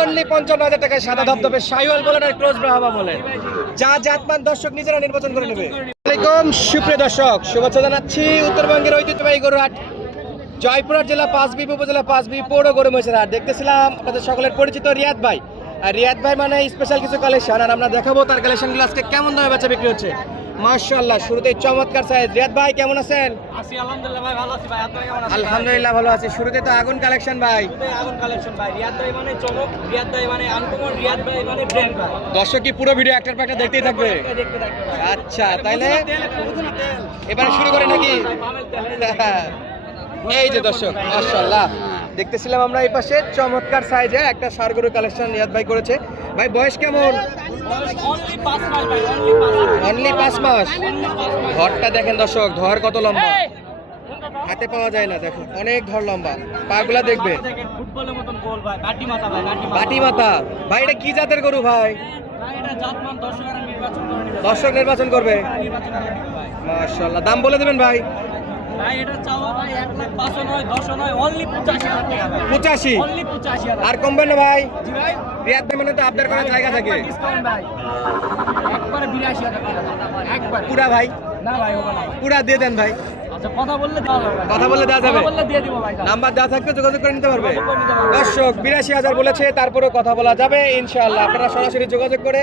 Only পঞ্চান্ন হাজার টাকায় সাদা ধবধবে সাইওয়াল বলেন আর ব্রাহ্মা বলেন। যা জাতমান দর্শক নিজেরা নির্বাচন করে নেবে। সুপ্রিয় দর্শক, শুভেচ্ছা জানাচ্ছি উত্তরবঙ্গের ঐতিহ্যবাহী গরুহাট, জয়পুরহাট জেলা পাঁচবি উপজেলা পাঁচবি পৌর গরু দেখতেছিলাম আপনাদের সকলের পরিচিত রিয়াদ ভাই। আর রিয়াদ ভাই মানে স্পেশাল কিছু কালেকশন আর আমরা দেখাবো তার কালেকশনগুলো আজকে কেমন দামে বেচা বিক্রি হচ্ছে। মাশাআল্লাহ শুরুতে চমৎকার সাইজ রিয়াদ ভাই কেমন আছেন? আছি আলহামদুলিল্লাহ ভাই ভালো আছি ভাই। আপনারা কেমন আছেন? আলহামদুলিল্লাহ ভালো আছি। শুরুতে তো আগুন কালেকশন ভাই। আগুন কালেকশন ভাই। রিয়াদ ভাই মানে চমক রিয়াদ ভাই মানে আনকমন রিয়াদ ভাই মানে ব্র্যান্ড ভাই। দর্শক কি পুরো ভিডিও একটার পর একটা দেখতেই থাকবে? দেখতে থাকবে আচ্ছা তাইলে এবারে শুরু করে নাকি? এই যে। এই যে দর্শক মাশাআল্লাহ। দেখতেছিলাম আমরা এই পাশে চমৎকার সাইজে একটা সারগরু কালেকশন রিয়াদ ভাই করেছে। ভাই বয়স কেমন? অনলি পাঁচ মাস ধরটা দেখেন দর্শক ধর কত লম্বা। হাতে পাওয়া যায় না দেখো অনেক ধর লম্বা। পাগুলা দেখবে। বাটি মাথা ভাই এটা কি জাতের গরু ভাই? দর্শক নির্বাচন করবে। মাশাআল্লাহ দাম বলে দেবেন ভাই। পাঁচশো আর কমবে না ভাই? মানে তো আপনার করার জায়গা থাকে। পুরা ভাই? পুরা দিয়ে দেন ভাই। আচ্ছা কথা বললে দেওয়া যাবে নাম্বার দেওয়া থাকবে যোগাযোগ করে নিতে পারবে। দর্শক বিরাশি হাজার বলেছে তারপরেও কথা বলা যাবে ইনশাআল্লাহ। আপনারা সরাসরি যোগাযোগ করে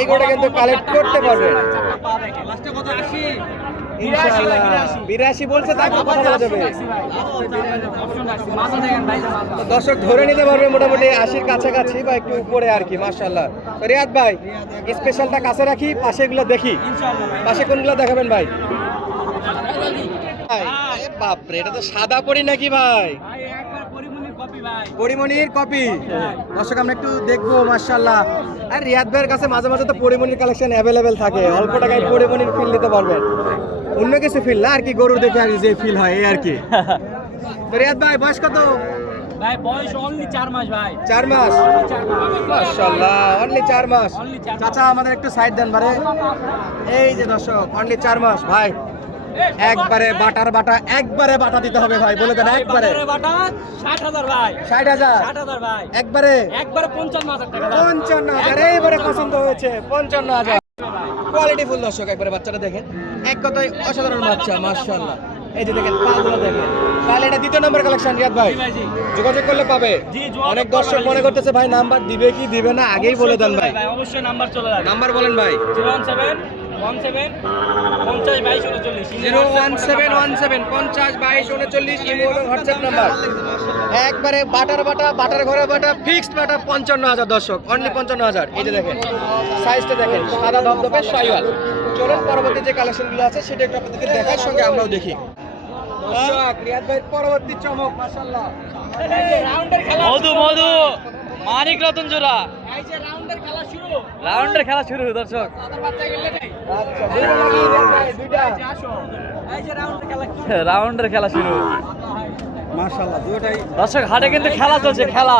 এই গোটা কিন্তু কালেক্ট করতে পারবেন। বিরাশি বলছে তারপর কথা বলা যাবে দর্শক ধরে নিতে পারবে মোটামুটি আশির কাছাকাছি বা একটু উপরে আর কি মাশাআল্লাহ। তো রিয়াদ ভাই স্পেশালটা কাছে রাখি পাশে এগুলো দেখি পাশে কোনগুলো দেখাবেন ভাই? বাপরে এটা তো সাদা পরি নাকি ভাই? ভাই পরিমণির কপি ভাই। পরিমণির কপি। দর্শক আমরা একটু দেখব মার্শাল্লাহ আর রিয়াদ ভাইয়ের কাছে মাঝে মাঝে তো পরিমণির কালেকশন অ্যাভেলেবেল থাকে। অল্প টাকায় পরিমণির ফিল নিতে পারবেন। অন্য কিছু ফিল না আর কি গরুর দেখে আর যে ফিল হয় এই আর কি। তো রিয়াদ ভাই বয়স কত? ভাই বয়স অনলি চার মাস ভাই। মাস? অনলি মাস। চাচা আমাদের একটু সাইড দেন বারে। এই যে দর্শক অনলি চার মাস ভাই। একবারে বাটার বাটা একবারে বাটা দিতে হবে ভাই বলে দেন একবারে। বাটা ষাট হাজার ভাই। ষাট হাজার? ভাই। একবারে? একবারে টাকা এইবারে পছন্দ হয়েছে পঞ্চান্ন হাজার। কোয়ালিটি ফুল দর্শক একবারে বাচ্চাটা দেখেন। এক কথায় অসাধারণ বাচ্চা মাশাআল্লাহ। এই যে দেখেন পাগুলো দেখেন। তাহলে এটা দ্বিতীয় নম্বর কালেকশন রিয়াদ ভাই। যোগাযোগ করলে পাবে। অনেক দর্শক মনে করতেছে ভাই নাম্বার দিবে কি দিবে না? আগেই বলে দেন ভাই। অবশ্যই নাম্বার চলে যাবে। নাম্বার বলেন ভাই। Zero one seven one seven পঞ্চাশ বাইশ উনচল্লিশ। Zero one seven one seven পঞ্চাশ বাইশ উনচল্লিশ ইমো হোয়াটসঅ্যাপ নাম্বার। একবারে বাটার বাটা বাটার ঘরে বাটা ফিক্সড বাটা পঞ্চান্ন হাজার দর্শক অনলি পঞ্চান্ন হাজার। এই যে দেখেন সাইজটা দেখেন সাদা ধবধবে সাইওয়াল। চলুন পরবর্তী যে কালেকশনগুলো আছে সেটা একটু আপনাদেরকে দেখার সঙ্গে আমরাও দেখি। দর্শক পরবর্তী চমক মধু মধু মানিক রতন জোড়া। রাউন্ডের খেলা শুরু। রাউন্ডের খেলা শুরু দর্শক। আচ্ছা রাউন্ডের খেলা শুরু। রাউন্ডের খেলা শুরু। মাশাআল্লাহ দুটোই দর্শক হাটে কিন্তু খেলা চলছে খেলা।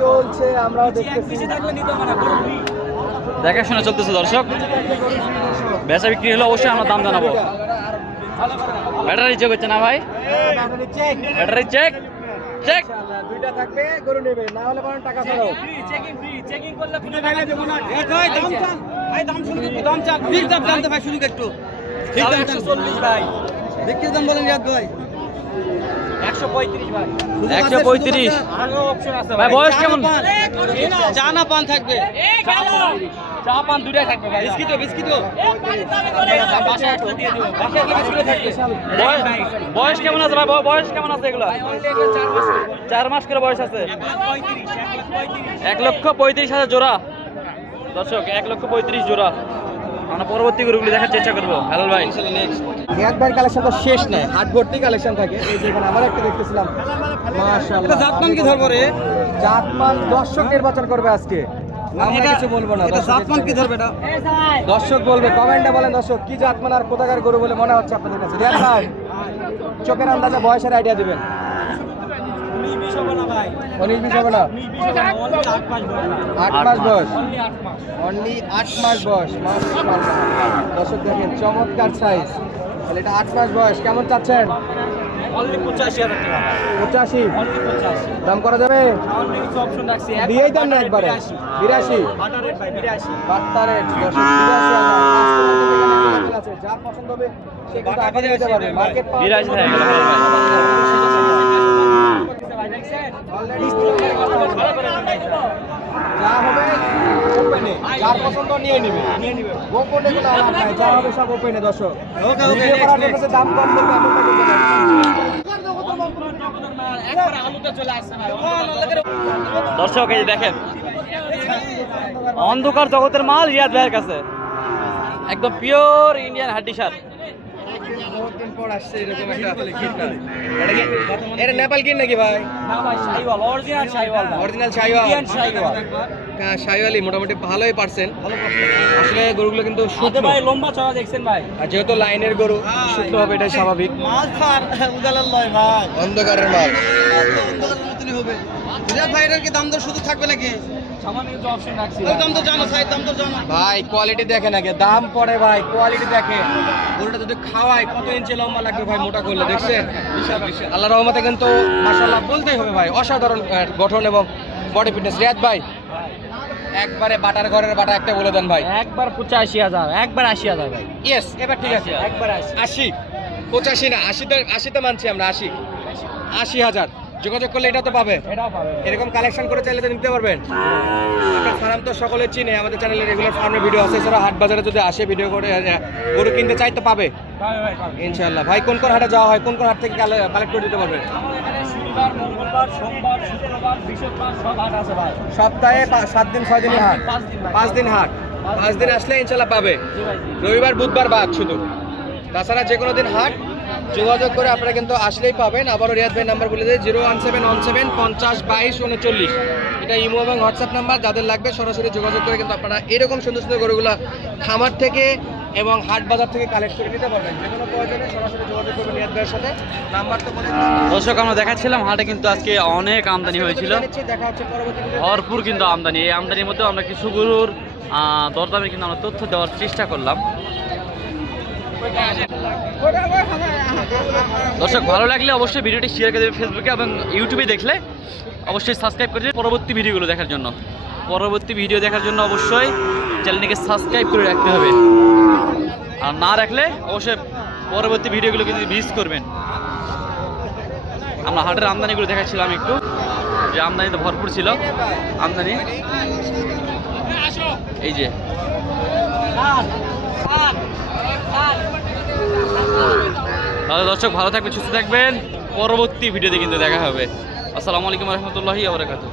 চলছে আমরাও দেখতেছি। দেখাশোনা চলতেছে দর্শক বেচা বিক্রি হলে অবশ্যই আমরা দাম জানাব ব্যাটারি চেক হচ্ছে না ভাই battery check battery check check দুইটা থাকবে গরু নেবে না হলে বরং টাকা ফেরত Free, checking free, checking করলে কোনো টাকা দেবো না। এই যে, দাম একশো চল্লিশ ভাই। একশো পঁয়ত্রিশ ভাই। আছে ভাই বয়স কেমন? চা না পান থাকবে। চা পান। দুটাই থাকবে ভাই। বিস্কিট বিস্কিট বাসায় একটা দিয়ে দিও বাসায় একটা বিস্কিট থাকবে। বয়স- বয়স কেমন আছে ভাই? বয়স কেমন আছে এগুলা? চার মাস করে বয়স আছে। এক লক্ষ পঁয়ত্রিশ হাজার জোড়া। দর্শক এক লক্ষ পঁয়ত্রিশ জোড়া। আমরা পরবর্তী গ্রুপগুলি দেখার চেষ্টা করব। হ্যালো ভাই। রিয়াদ কালেকশন তো শেষ নাই হাট ভর্তি কালেকশন থাকে। এই যে এখানে একটা দেখতেছিলাম। মাশাআল্লাহ। জাতমান কি ধরবো রে? জাতমান দর্শক নির্বাচন করবে আজকে। আমরা কিছু বলব না জাতমান কি ধরবে এটা? দর্শক বলবে কমেন্টে বলেন দর্শক কি জাতমান আর কোথাকার গরু বলে মনে হচ্ছে আপনাদের কাছে? রিয়াদ ভাই চোখের আন্দাজে বয়সের আইডিয়া দিবেন। উনিশ বিশ হবে না আট মাস বয়স। অনলি আট মাস। বয়স। দর্শক দেখেন চমৎকার সাইজ তাহলে এটা আট মাস বয়স। কেমন চাচ্ছেন? অনলি পঁচাশি দাম করা যাবে? দিয়েই দাম না একবারে। বিরাশি। বার্তা রেট পছন্দ হবে সে কিন্তু আগে পারবে। মার্কেট বিরাশি যা হবে ওপেনে পছন্দ নিয়ে কোনো নাই যা হবে সব ওপেনে দর্শক ওকে, দাম কম দর্শক এই দেখেন অন্ধকার জগতের মাল রিয়াদ ভাইয়ের কাছে। একদম পিওর ইন্ডিয়ান হাড্ডি সার বহুতদিন পর আসছে এরকম একটা এটা নেপাল কিন নাকি ভাই? না ভাই শাইওয়াল অরিজিনাল শাইওয়াল ভাই অরিজিনাল শাইওয়াল ইন্ডিয়ান শাইওয়াল শাইওয়ালি মোটামুটি ভালোই পারছেন। আসলে গরুগুলো কিন্তু শুকনো। ভাই লম্বা চড়া দেখছেন ভাই। আর যেহেতু লাইনের গরু শুকনো হবে এটাই স্বাভাবিক। মাছ ফার উদালাল লয় ভাই। অন্ধকারের মাল মতনই হবে। বিরাট ভাই এটার কি দাম দর শুধু থাকবে নাকি? ভাই কোয়ালিটি দেখেন আগে দাম পড়ে ভাই কোয়ালিটি দেখে। গরুটা যদি খাওয়াই কত ইঞ্চি লম্বা লাগবে ভাই মোটা করলে দেখছেন? আল্লাহ রহমতে কিন্তু মাশাআল্লাহ বলতেই হবে ভাই অসাধারণ গঠন এবং বডি ফিটনেস রিয়াদ ভাই একবারে বাটার ঘরের বাটা একটা বলে দেন ভাই। একবার পঁচাশি হাজার একবার আশি হাজার ভাই। ইয়েস এবার ঠিক আছে। একবার আশি পঁচাশি না আশিতে আশিতে মানছি আমরা আশি। আশি হাজার। যোগাযোগ করলে এটা তো পাবে। এরকম কালেকশন করে চাইলে তো নিতে পারবেন। আপনার ফার্ম তো সকলে চিনে আমাদের চ্যানেলে রেগুলার ফার্মের ভিডিও আছে। এছাড়া হাট বাজারে যদি আসে ভিডিও করে গরু কিনতে চাই তো পাবে। ইনশাল্লাহ ভাই কোন কোন হাটে যাওয়া হয়? কোন কোন হাট থেকে কালেক্ট করে দিতে পারবেন? সপ্তাহে সাত দিন ছয় দিনই হাট? পাঁচ দিন হাট। পাঁচ দিন আসলে ইনশাল্লাহ পাবে। রবিবার বুধবার বাদ শুধু। তাছাড়া যে কোনো দিন হাট যোগাযোগ করে আপনারা কিন্তু আসলেই পাবেন আবারও রিয়াদ ভাই নাম্বার বলে দিই zero one seven one seven পঞ্চাশ বাইশ উনচল্লিশ এটা ইমো এবং হোয়াটসঅ্যাপ নাম্বার যাদের লাগবে সরাসরি যোগাযোগ করে কিন্তু আপনারা এরকম সুন্দর সুন্দর গরুগুলো খামার থেকে এবং হাট বাজার থেকে কালেক্ট করে নিতে পারবেন যে কোনো প্রয়োজনে সরাসরি যোগাযোগ করবেন রিয়াদ ভাইয়ের সাথে নাম্বার তো বলে দর্শক আমরা দেখাচ্ছিলাম হাটে কিন্তু আজকে অনেক আমদানি হয়েছিল দেখা হচ্ছে পরবর্তী ভরপুর কিন্তু আমদানি এই আমদানির মধ্যে আমরা কিছু গরুর দরদামে কিন্তু আমরা তথ্য দেওয়ার চেষ্টা করলাম দর্শক, ভালো লাগলে অবশ্যই ভিডিওটি শেয়ার করে দেবে ফেসবুকে এবং ইউটিউবে দেখলে অবশ্যই সাবস্ক্রাইব করে দেবেন পরবর্তী ভিডিওগুলো দেখার জন্য। পরবর্তী ভিডিও দেখার জন্য অবশ্যই চ্যানেলটিকে সাবস্ক্রাইব করে রাখতে হবে। আর না রাখলে অবশ্যই পরবর্তী ভিডিওগুলো কিন্তু মিস করবেন। আমরা হাটের আমদানিগুলো দেখাচ্ছিলাম একটু। যে আমদানি তো ভরপুর ছিল। আমদানি। এই যে। তাহলে দর্শক, ভালো থাকবেন, সুস্থ থাকবেন। পরবর্তী ভিডিওতে কিন্তু দেখা হবে। আসসালামু আলাইকুম রহমতুল্লাহি আবরাকাতু